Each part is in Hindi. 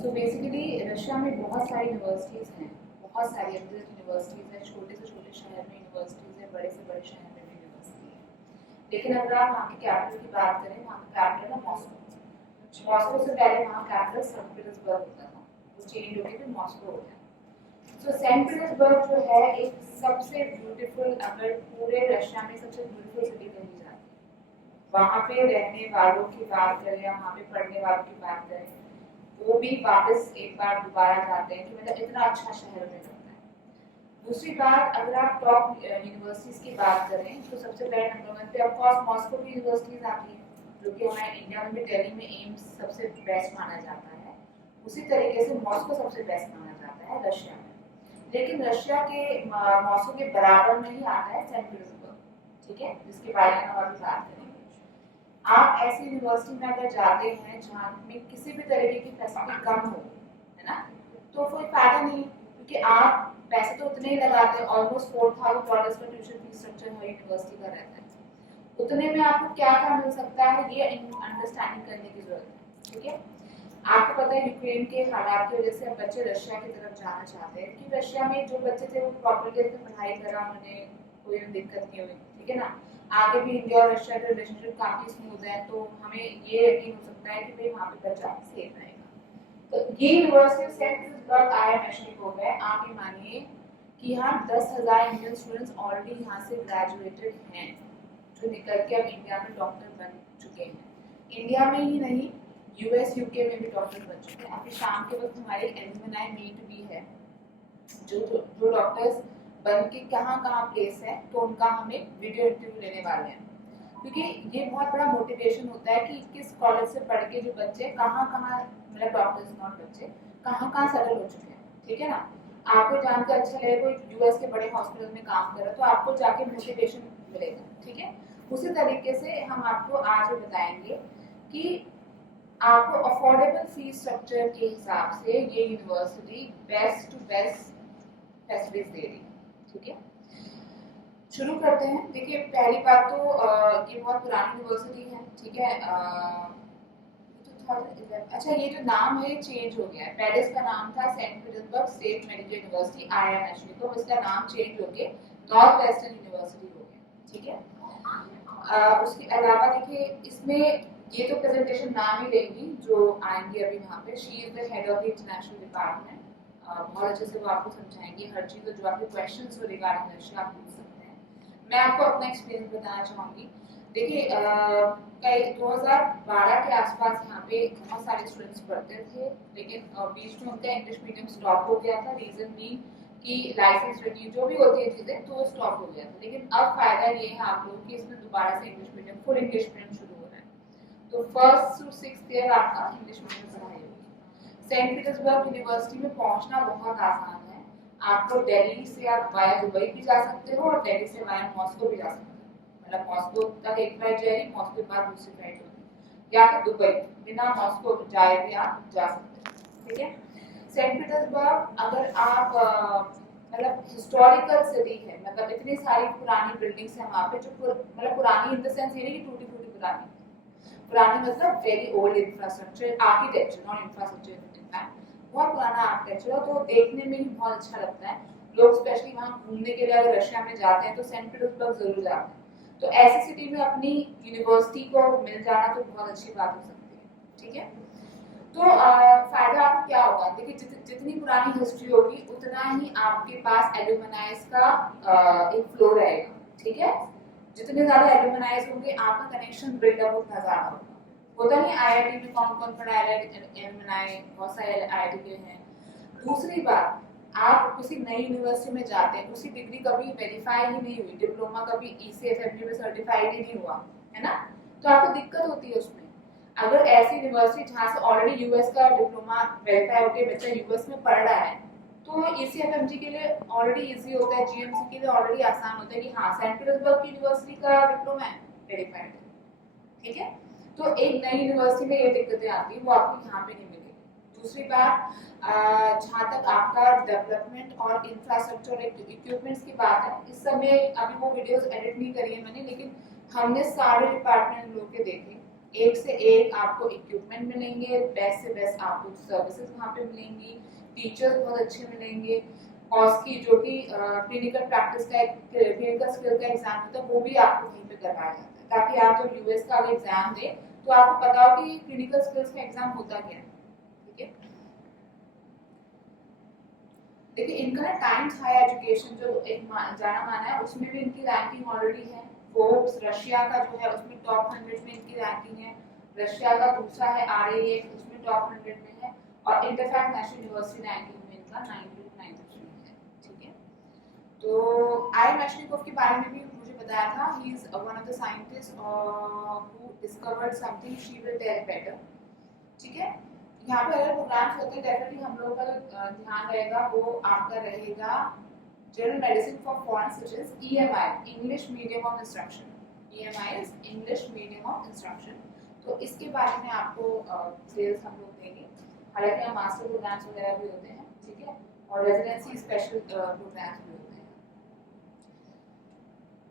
सो बेसिकली रशिया में बहुत सारी यूनिवर्सिटीज़ हैं, बहुत सारी यूनिवर्सिटीज़ हैं, छोटे से छोटे शहर में यूनिवर्सिटीज़ हैं, बड़े से बड़े शहर में भी यूनिवर्सिटी है। लेकिन अगर आप वहाँ के कैपिटल की बात करें, वहाँ का कैपिटल है मॉस्को। मॉस्को से पहले वहाँ कैपिटल सेंट पीटर्सबर्ग होता था, वो चेंज होकर फिर मॉस्को हो गया। सो सेंट पीटर्सबर्ग जो है एक सबसे ब्यूटीफुल, अगर पूरे रशिया में सबसे ब्यूटीफुल सिटी कही जाती है। वहाँ पे रहने वालों की बात करें या वहाँ पे पढ़ने वालों की बात करें, वो भी वापस एक बार दोबारा जाते हैं कि मतलब इतना अच्छा शहर में लगता है। दूसरी बात, अगर आप टॉप यूनिवर्सिटीज की बात करें तो सबसे पहले नंबर 1 पे ऑफ कोर्स मॉस्को की यूनिवर्सिटीज आती है, जो कि हमारे इंडिया में भी दिल्ली में एम्स सबसे बेस्ट माना जाता है। उसी तरीके से मॉस्को सबसे बेस्ट माना जाता है रशिया में। लेकिन रशिया के मॉस्को के बराबर में ही आता है सेंट पीटर्सबर्ग, ठीक है, जिसके बारे में हम अभी बात करेंगे। आप ऐसी यूनिवर्सिटी में अगर जाते हैं जहाँ में किसी भी तरीके की फैसिलिटी कम हो, है ना, तो कोई फायदा नहीं, क्योंकि आप पैसे तो उतने ही लगाते हैं, ऑलमोस्ट $4,000 का ट्यूशन फीस स्ट्रक्चर हर यूनिवर्सिटी का रहता है। उतने में आपको क्या क्या मिल सकता है, ये अंडरस्टैंडिंग करने की जरूरत है, ठीक है। आपको पता है यूक्रेन के हालात की वजह से बच्चे रशिया की तरफ जाना चाहते हैं, कि रशिया में जो बच्चे थे वो प्रॉपरली अपनी पढ़ाई करा, उन्हें कोई दिक्कत नहीं हुई, ठीक है ना। आगे भी इंडिया और रशिया का रिलेशनशिप काफी स्मूथ है, तो हमें ये यकीन हो सकता है कि भाई वहाँ पे बच्चा सेफ रहेगा। तो ये यूनिवर्सिटी सेंट पीटर्सबर्ग आईएमएचडी हो गए। आप ये मानिए कि यहाँ 10,000 इंडियन स्टूडेंट्स ऑलरेडी यहाँ से ग्रेजुएटेड हैं, जो निकल के अब इंडिया में डॉक्टर बन चुके हैं। इंडिया में ही नहीं, यूएस यूके में भी डॉक्टर बन चुके हैं। अभी शाम के वक्त हमारी एलुमनाई मीट भी है, जो डॉक्टर्स बन के कहाँ कहाँ प्लेस है, तो उनका हमें वीडियो इंटरव्यू लेने वाले हैं। क्योंकि ये बहुत बड़ा मोटिवेशन होता है कि किस कॉलेज से पढ़ के जो बच्चे कहाँ कहाँ, मतलब डॉक्टर्स नॉट बच्चे, कहाँ कहाँ सेटल हो चुके हैं, ठीक है ना। आपको जानकर अच्छा लगेगा कोई यूएस के बड़े हॉस्पिटल में काम कर रहा है, तो आपको जाके मोटिवेशन मिलेगा, ठीक है। उसी तरीके से हम आपको आज बताएंगे कि आपको अफोर्डेबल फीस स्ट्रक्चर के हिसाब से ये university best to best facilities दे रही है, ठीक है। शुरू करते हैं। देखिए, पहली बात तो ये बहुत पुरानी यूनिवर्सिटी है, ठीक है। अच्छा, ये जो नाम है ये चेंज हो गया है। पहले इसका नाम था Saint Petersburg State Medical University IMHD, तो इसका नाम चेंज होके नॉर्थ वेस्टर्न यूनिवर्सिटी हो गया, ठीक है। उसके अलावा देखिए, इसमें ये तो प्रेजेंटेशन नाम ही लेंगी जो आएंगी अभी वहाँ पे। She is the head of the international department. बहुत अच्छे से वो आपको समझाएंगे हर चीज़, जो आपके क्वेश्चंस हो रिगार्डिंग रशिया आप पूछ सकते हैं। मैं आपको अपना एक्सपीरियंस बताना चाहूँगी। देखिए, कई 2012 के आसपास यहाँ पे बहुत सारे स्टूडेंट्स पढ़ते थे, लेकिन बीच में उनका इंग्लिश मीडियम स्टॉप हो गया था। रीज़न भी कि लाइसेंस रिन्यू जो भी होती है चीज़ें, तो वो स्टॉप हो गया था। लेकिन अब फायदा ये है आप लोगों की, इसमें दोबारा से English medium, full English medium शुरू हो रहा है। तो 1st to 6th ईयर आपका इंग्लिश मीडियम पढ़ाई होगी। सेंट पीटर्सबर्ग यूनिवर्सिटी में पहुंचना बहुत आसान है। आपको दिल्ली से आप वाया दुबई भी जा सकते हो और दिल्ली से वाया मॉस्को भी जा सकते हो। मतलब मॉस्को तक एक फ्लाइट जाएगी, मॉस्को के बाद दूसरी फ्लाइट होगी, या फिर दुबई बिना मॉस्को जाए भी आप जा सकते हो, ठीक है। सेंट पीटर्सबर्ग अगर आप मतलब हिस्टोरिकल सिटी है, मतलब इतनी सारी पुरानी बिल्डिंग्स हैं वहाँ पे, जो मतलब पुरानी इन द सेंस ये नहीं कि टूटी फूटी पुरानी मतलब very old infrastructure, architecture not infrastructure, बहुत पुराना आर्किटेक्चर है, तो देखने में ही बहुत अच्छा लगता है। लोग स्पेशली वहाँ घूमने के लिए अगर रशिया में जाते हैं तो सेंट पीटर्सबर्ग जरूर जाते हैं। तो ऐसी सिटी में अपनी यूनिवर्सिटी को मिल जाना तो बहुत अच्छी बात हो सकती है, ठीक है। तो फायदा आपको क्या होगा, देखिए जितनी पुरानी हिस्ट्री होगी उतना ही आपके पास एल्यूमनाइज का एक फ्लो रहेगा, ठीक है। जितने ज्यादा एल्यूमनाइज होंगे आपका कनेक्शन बिल्डअप उतना ज्यादा होता नहीं। आईआईटी में कौन कौन पढ़ा है एल्यूमनाई, बहुत सारे आईआईटी के हैं। दूसरी बात, आप किसी नई यूनिवर्सिटी में जाते हैं, उसकी डिग्री कभी वेरीफाई ही नहीं हुई, डिप्लोमा कभी ईसीएफएमजी में सर्टिफाइड ही नहीं हुआ, है ना, तो आपको दिक्कत होती है उसमें। अगर ऐसी यूनिवर्सिटी जहाँ से ऑलरेडी यूएस का डिप्लोमा वेरीफाई होकर बच्चा यूएस में पढ़ रहा है, तो ईसीएफएमजी के लिए ऑलरेडी इजी होता है, जीएमसी के लिए ऑलरेडी आसान होता है कि हाँ सेंट पीटर्सबर्ग की यूनिवर्सिटी का डिप्लोमा है, वेरीफाइड है, ठीक है। तो एक नई यूनिवर्सिटी में ये दिक्कतें आती है, वो आपको यहाँ पे नहीं मिलेगी। दूसरी बात, जहाँ तक आपका डेवलपमेंट और इंफ्रास्ट्रक्चर इक्विपमेंट्स की बात है, इस समय अभी वो वीडियोस एडिट नहीं करी है मैंने, लेकिन हमने सारे डिपार्टमेंट लोग के देखे, एक से एक आपको इक्विपमेंट मिलेंगे, बेस्ट से बेस्ट आपको सर्विसेज वहाँ पे मिलेंगी, टीचर्स बहुत अच्छे मिलेंगे, और की जो कि क्लिनिकल प्रैक्टिस का क्लिनिकल स्किल का एग्जाम होता है वो भी आपको वहीं पे करवाया जाता है, ताकि आप जब यूएस का अगर एग्जाम दें तो आपको पता हो कि क्लिनिकल स्किल्स का एग्जाम होता क्या है। ठीक है, देखिए इनका ना टाइम्स हाई एजुकेशन जो एक जाना माना है उसमें भी इनकी रैंकिंग ऑलरेडी है। फोर्ब्स रशिया का जो है उसमें टॉप 100 में इनकी रैंकिंग है। रशिया का दूसरा है RAF, उसमें टॉप 100 में है, और इंटरफैक्ट नेशनल यूनिवर्सिटी रैंकिंग में इनका 92-93 है। ठीक है, तो आई मैशनिकोव के बारे में भी मुझे बताया था, he is one of the scientist who discovered something, she will tell better. ठीक है, यहाँ पे अगर प्रोग्राम्स होते हैं डेफिनेटली हम लोगों का ध्यान रहेगा वो आपका रहेगा general medicine for foreign such as EMI, English medium of instruction. EMI is English medium of instruction. तो इसके बारे में आपको डिटेल्स हम लोग देंगे। हालांकि यहाँ मास्टर प्रोग्राम्स वगैरह भी होते हैं, ठीक है, और रेजिडेंसी स्पेशल प्रोग्राम्स भी होते हैं।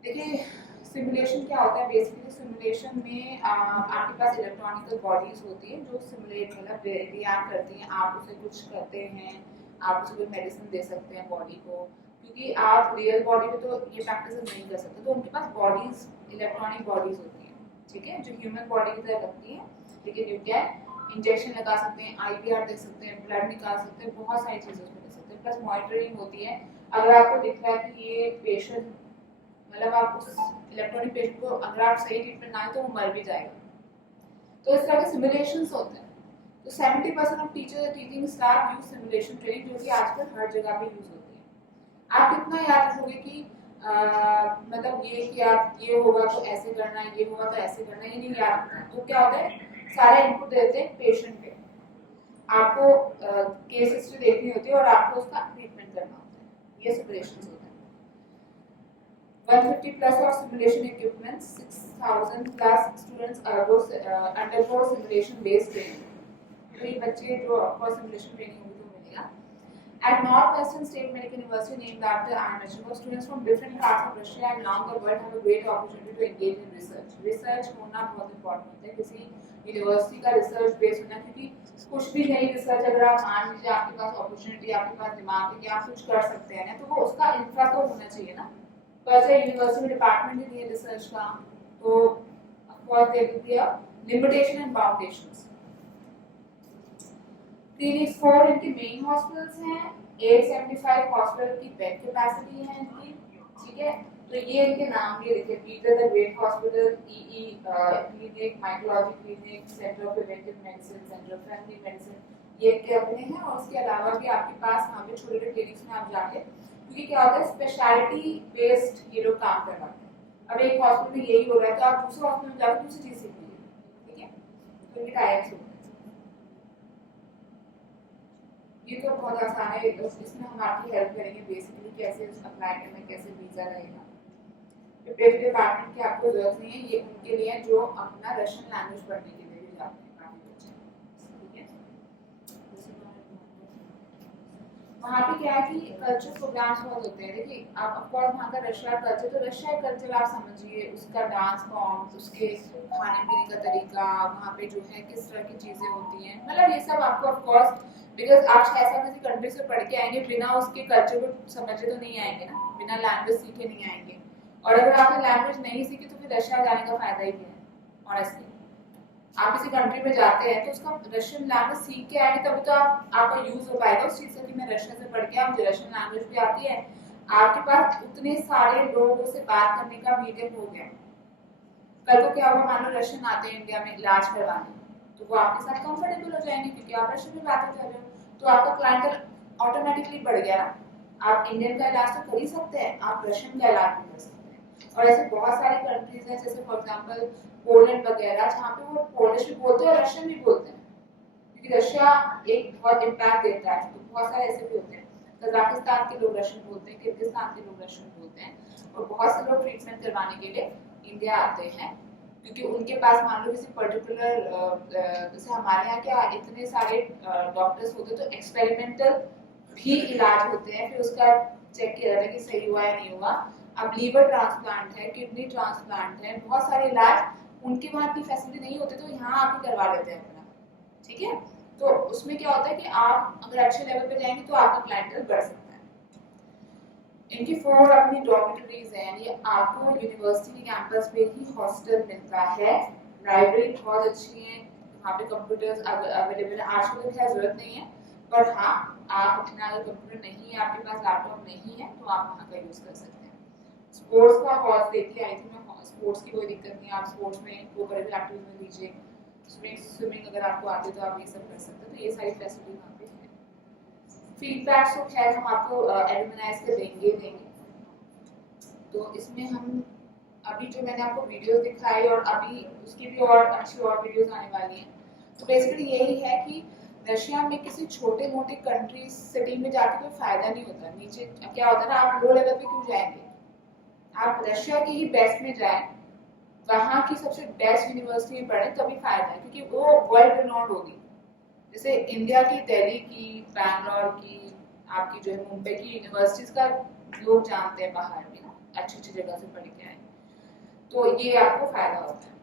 देखिए सिमुलेशन क्या होता है, बेसिकली सिमुलेशन में आपके पास इलेक्ट्रॉनिकल बॉडीज होती हैं जो सिमुलेट मतलब रिएक्ट करती हैं, आप उसे कुछ करते हैं, आप उसे कोई मेडिसिन दे सकते हैं बॉडी को, क्योंकि आप रियल बॉडी में तो ये प्रैक्टिस नहीं कर सकते, तो उनके पास बॉडीज इलेक्ट्रॉनिक बॉडीज होती हैं, ठीक है, जो ह्यूमन बॉडी की तरह लगती हैं, लेकिन यू कैन इंजेक्शन लगा सकते हैं, IVR दे सकते हैं, ब्लड निकाल सकते हैं, बहुत सारी चीज़ें उसमें दे सकते हैं, प्लस मॉनिटरिंग होती है। अगर आपको दिख रहा है कि ये पेशेंट मतलब आप उस इलेक्ट्रॉनिक पेशेंट को अगर आप सही ट्रीटमेंट ना तो वो मर भी जाएगा, तो इस तरह के सिमुलेशंस होते हैं। तो 70% of teachers and teaching staff use simulation training, जो कि आजकल हर जगह पे यूज होती है। आप कितना याद रखोगे कि मतलब ये कि आप ये होगा तो ऐसे करना है, ये होगा तो ऐसे करना है, ये नहीं याद रखना। तो क्या होता है, सारा इनपुट देते हैं पेशेंट पे, आपको केस हिस्ट्री देखनी होती है और आपको उसका ट्रीटमेंट करना होता है, ये सिमुलेशंस होते हैं। 150 plus of simulation equipment, 6,000 plus students undergo simulation based training. तो ये बच्चे जो आपको simulation training होगी तो मिलेगा। At Northwestern State Medical University, named after IMH, students from different parts of Russia and around the world have a great opportunity to engage in research. Research होना बहुत important होता है, किसी यूनिवर्सिटी का रिसर्च बेस होना, क्योंकि कुछ भी नई रिसर्च अगर आप मान लीजिए आपके पास अपॉर्चुनिटी, आपके पास दिमाग है कि आप कुछ कर सकते हैं ना, तो वो उसका इंफ्रा तो होना चाहिए ना। तो ऐसे यूनिवर्सिटी में डिपार्टमेंट ही नहीं है रिसर्च का, तो of course there will be a limitation and boundations. Clinics 4 इनके मेन हॉस्पिटल्स हैं, 875 हॉस्पिटल की बेड कैपेसिटी है इनकी, ठीक है। तो ये इनके नाम ये लिखे, Peter the great hospital, EE clinic, micrology clinic, centre of preventive medicine, centre of family medicine, ये के अपने हैं। और उसके अलावा भी आपके पास वहाँ पे छोटे छोटे क्लिनिक्स में आप जाके, क्योंकि क्या होता है स्पेशलिटी बेस्ड ये लोग काम करवाते हैं। अब एक हॉस्पिटल में यही हो रहा है तो आप दूसरे हॉस्पिटल में जाकर दूसरी चीज सीख लीजिए, ठीक है। तो ये टाइप्स होते हैं, ये तो बहुत आसान है, इसमें हम आपकी हेल्प करेंगे बेसिकली कैसे अप्लाई करना है, कैसे वीजा रहेगा। प्रिपरेटरी डिपार्टमेंट की आपको जरूरत नहीं है, ये उनके लिए जो अपना रशियन लैंग्वेज पढ़ने के लिए भी जाते हैं काफी बच्चे, ठीक है। वहाँ पे क्या है कि कल्चर प्रोग्राम्स बहुत होते हैं। देखिए आप ऑफकोर्स वहाँ का रशिया कल्चर, तो रशिया कल्चर आप समझिए, उसका डांस फॉर्म्स, उसके खाने पीने का तरीका, वहाँ पे जो है किस तरह की चीज़ें होती हैं, मतलब ये सब आपको ऑफकोर्स, बिकॉज आप 6 साल किसी कंट्री से पढ़ के आएंगे, बिना उसके कल्चर को समझे तो नहीं आएंगे ना, बिना लैंग्वेज सीखे नहीं आएंगे। और अगर आपने लैंग्वेज नहीं सीखी तो फिर रशिया जाने का फायदा ही क्या है ऑनेस्टली। आप किसी कंट्री में जाते हैं तो उसका रशियन लैंग्वेज सीख के आएंगे तभी तो आपका यूज हो पाएगा उस चीज से कि मैं रशिया से पढ़ के मुझे रशियन लैंग्वेज भी आती है, आपके पास उतने सारे लोगों से बात करने का मीडियम हो गया। कल को क्या होगा, मान लो रशियन आते हैं इंडिया में इलाज करवाने, तो वो आपके साथ कंफर्टेबल हो जाएंगे क्योंकि आप रशियन में बातें कर रहे हो, तो आपका क्लाइंटल ऑटोमेटिकली बढ़ गया ना। आप इंडियन का इलाज तो कर ही सकते हैं, आप रशियन का इलाज भी कर सकते हैं। और ऐसे बहुत सारी कंट्रीज हैं जैसे फॉर एग्जांपल पोलैंड वगैरह, जहाँ पे वो पोलिश भी बोलते हैं और रशियन भी बोलते हैं, क्योंकि रशिया एक बहुत इम्पैक्ट देता है। तो बहुत सारे ऐसे भी होते हैं, कजाकिस्तान के लोग रशियन बोलते हैं, किर्गिस्तान के लोग रशियन बोलते हैं, और बहुत से लोग ट्रीटमेंट करवाने के लिए इंडिया आते हैं, क्योंकि उनके पास मान लो किसी पर्टिकुलर जैसे हमारे यहाँ क्या इतने सारे डॉक्टर्स होते हैं तो एक्सपेरिमेंटल भी इलाज होते हैं, फिर उसका चेक किया जाता है कि सही हुआ या नहीं हुआ। अब लीवर ट्रांसप्लांट है, किडनी ट्रांसप्लांट है, बहुत सारे इलाज उनके वहाँ इतनी फैसिलिटी नहीं होती तो यहाँ आके करवा लेते हैं अपना, ठीक है। तो उसमें क्या होता है कि आप अगर अच्छे लेवल पे जाएंगे तो आपका क्लाइंटल बढ़ सकता है। इनकी 4 अपनी डॉर्मेटरीज हैं, यानी आपको यूनिवर्सिटी के कैंपस पे ही हॉस्टल मिलता है। लाइब्रेरी बहुत अच्छी है, वहाँ पे कंप्यूटर्स अवेलेबल है। आजकल तो खैर जरूरत नहीं है, पर हाँ आप अपना अगर कंप्यूटर नहीं है, आपके पास लैपटॉप नहीं है, तो आप वहाँ का यूज़ कर सकते हैं। स्पोर्ट्स का हॉर्स देखिए, आई थिंक मैं स्पोर्ट्स की कोई दिक्कत नहीं है, आप स्पोर्ट्स में वो करिकुलर एक्टिविटीज में लीजिए। स्विमिंग अगर आपको आती है तो आप ये सब कर सकते हो, तो ये सारी फैसिलिटी वहाँ पे है। फीडबैक तो खैर हम आपको एल्यूमिनाइज के देंगे। तो इसमें हम अभी जो मैंने आपको वीडियोस दिखाई और अभी उसकी भी और अच्छी और वीडियोस आने वाली हैं। तो बेसिकली यही है कि रशिया में किसी छोटे मोटे कंट्री सिटी में जाके कोई फायदा नहीं होता। नीचे क्या होता है ना, आप लो लेवल पे क्यों जाएंगे, आप रशिया की ही बेस्ट में जाएं, वहाँ की सबसे बेस्ट यूनिवर्सिटी में पढ़ें, तभी फायदा है, क्योंकि वो वर्ल्ड रिनोन्ड होगी। जैसे इंडिया की, दिल्ली की, बैंगलोर की, आपकी जो है मुंबई की यूनिवर्सिटीज का लोग जानते हैं बाहर में ना, अच्छी अच्छी जगह से पढ़ के आए, तो ये आपको फायदा होता है।